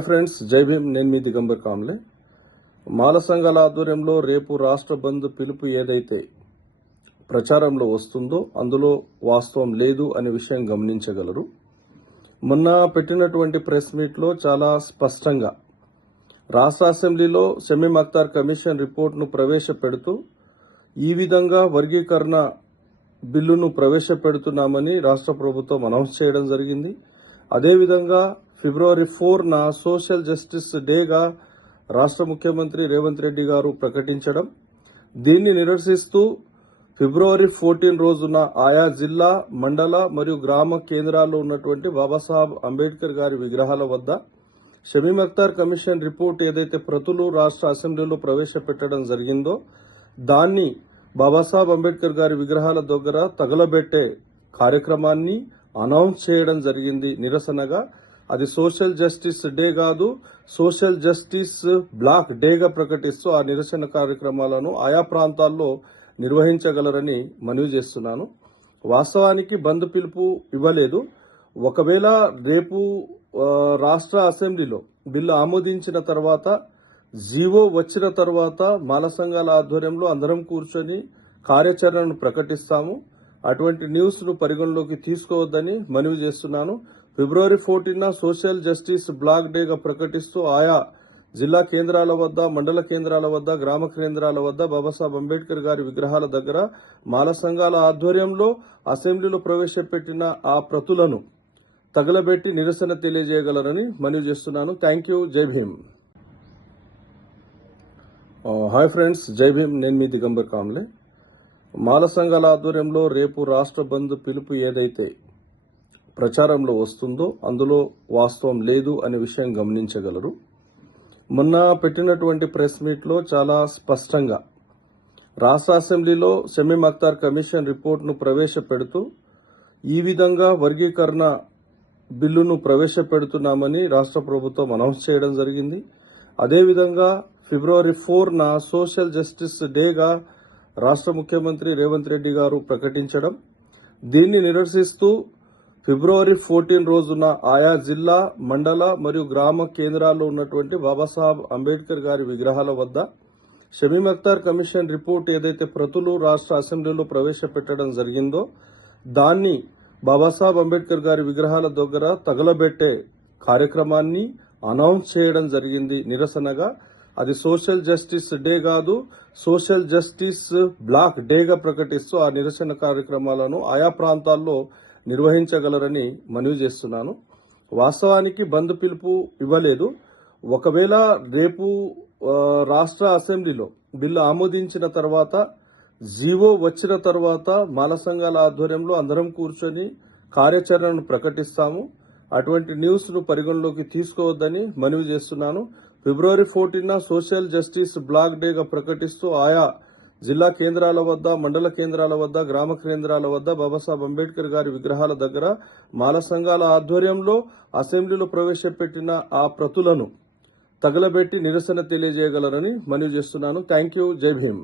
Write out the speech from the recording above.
Hi friends, జై భీమ్. నేను మీ దిగంబర్ కామ్లే. మాల సంఘాల ఆధ్వర్యంలో రేపు రాష్ట్ర బంద్ పిలుపు ఏదైతే ప్రచారంలో వస్తుందో అందులో వాస్తవం లేదు అనే విషయం గమనించగలరు. మొన్న పెట్టినటువంటి ప్రెస్ మీట్లో చాలా స్పష్టంగా రాష్ట్ర అసెంబ్లీలో షమీం అఖ్తార్ కమిషన్ రిపోర్టును ప్రవేశపెడుతూ ఈ విధంగా వర్గీకరణ బిల్లును ప్రవేశపెడుతున్నామని రాష్ట్ర ప్రభుత్వం అనౌన్స్ చేయడం జరిగింది. అదేవిధంగా ఫిబ్రవరి 4న సోషల్ జస్టిస్ డేగా రాష్ట్ర ముఖ్యమంత్రి రేవంత్ రెడ్డి గారు ప్రకటించడం, దీన్ని నిరసిస్తూ ఫిబ్రవరి 14 రోజున ఆయా జిల్లా, మండల మరియు గ్రామ కేంద్రాల్లో ఉన్నటువంటి బాబాసాహెబ్ అంబేద్కర్ గారి విగ్రహాల వద్ద షమీం అఖ్తార్ కమిషన్ రిపోర్ట్ ఏదైతే ప్రతులు రాష్ట్ర అసెంబ్లీలో ప్రవేశపెట్టడం జరిగిందో దాన్ని బాబాసాహెబ్ అంబేద్కర్ గారి విగ్రహాల దగ్గర తగలబెట్టే కార్యక్రమాన్ని అనౌన్స్ చేయడం జరిగింది. నిరసనగా అది సోషల్ జస్టిస్ డే కాదు, సోషల్ జస్టిస్ బ్లాక్ డేగా ప్రకటిస్తూ ఆ నిరసన కార్యక్రమాలను ఆయా ప్రాంతాల్లో నిర్వహించగలరని మనవి చేస్తున్నాను. వాస్తవానికి బంద్ పిలుపు ఇవ్వలేదు. ఒకవేళ రేపు రాష్ట్ర అసెంబ్లీలో బిల్లు ఆమోదించిన తర్వాత, జీవో వచ్చిన తర్వాత మాల సంఘాల ఆధ్వర్యంలో అందరం కూర్చొని కార్యాచరణను ప్రకటిస్తాము. అటువంటి న్యూస్ ను పరిగణలోకి తీసుకోవద్దని మనవి చేస్తున్నాను. ఫిబ్రవరి 14న సోషల్ జస్టిస్ బ్లాక్ డేగా ప్రకటిస్తూ ఆయా జిల్లా కేంద్రాల వద్ద, మండల కేంద్రాల వద్ద, గ్రామ కేంద్రాల వద్ద బాబాసాహెబ్ అంబేద్కర్ గారి విగ్రహాల దగ్గర మాల సంఘాల ఆధ్వర్యంలో అసెంబ్లీలో ప్రవేశపెట్టిన ఆ ప్రతులను తగలబెట్టి నిరసన తెలియజేయగలరని మనవి చేస్తున్నాను. Thank you. జై భీమ్. హాయ్ ఫ్రెండ్స్, జై భీమ్. నేను మీ దిగంబర్ కామ్లే. మాల సంఘాల ఆధ్వర్యంలో రేపు రాష్ట్ర బంద్ పిలుపు ఏదైతే ప్రచారంలో వస్తుందో అందులో వాస్తవం లేదు అనే విషయం గమనించగలరు. మొన్న పెట్టినటువంటి ప్రెస్ మీట్లో చాలా స్పష్టంగా రాష్ట్ర అసెంబ్లీలో షమీం అఖ్తార్ కమిషన్ రిపోర్టును ప్రవేశపెడుతూ ఈ విధంగా వర్గీకరణ బిల్లును ప్రవేశపెడుతున్నామని రాష్ట్ర ప్రభుత్వం అనౌన్స్ చేయడం జరిగింది. అదేవిధంగా ఫిబ్రవరి 4న సోషల్ జస్టిస్ డేగా రాష్ట్ర ముఖ్యమంత్రి రేవంత్ రెడ్డి గారు ప్రకటించడం, దీన్ని నిరసిస్తూ ఫిబ్రవరి 14 రోజున ఆయా జిల్లా, మండల మరియు గ్రామ కేంద్రాల్లో ఉన్నటువంటి బాబాసాహెబ్ అంబేద్కర్ గారి విగ్రహాల వద్ద షమీం అఖ్తార్ కమిషన్ రిపోర్ట్ ఏదైతే ప్రతులు రాష్ట్ర అసెంబ్లీలో ప్రవేశపెట్టడం జరిగిందో దాన్ని బాబాసాహెబ్ అంబేద్కర్ గారి విగ్రహాల దగ్గర తగలబెట్టే కార్యక్రమాన్ని అనౌన్స్ చేయడం జరిగింది. నిరసనగా అది సోషల్ జస్టిస్ డే కాదు, సోషల్ జస్టిస్ బ్లాక్ డేగా ప్రకటిస్తూ ఆ నిరసన కార్యక్రమాలను ఆయా ప్రాంతాల్లో నిర్వహించగలరని మనవి చేస్తున్నాను. వాస్తవానికి బంద్ పిలుపు ఇవ్వలేదు. ఒకవేళ రేపు రాష్ట్ర అసెంబ్లీలో బిల్లు ఆమోదించిన తర్వాత, జీవో వచ్చిన తర్వాత మాల సంఘాల ఆధ్వర్యంలో అందరం కూర్చొని కార్యాచరణను ప్రకటిస్తాము. అటువంటి న్యూస్ ను పరిగణలోకి తీసుకోవద్దని మనవి చేస్తున్నాను. ఫిబ్రవరి 14న సోషల్ జస్టిస్ బ్లాక్ డేగా ప్రకటిస్తూ ఆయా జిల్లా కేంద్రాల వద్ద, మండల కేంద్రాల వద్ద, గ్రామ కేంద్రాల వద్ద బాబాసాహెబ్ అంబేద్కర్ గారి విగ్రహాల దగ్గర మాల సంఘాల ఆధ్వర్యంలో అసెంబ్లీలో ప్రవేశపెట్టిన ఆ ప్రతులను తగలబెట్టి నిరసన తెలియజేయగలరని మనవి చేస్తున్నాను. Thank you. జై భీమ్.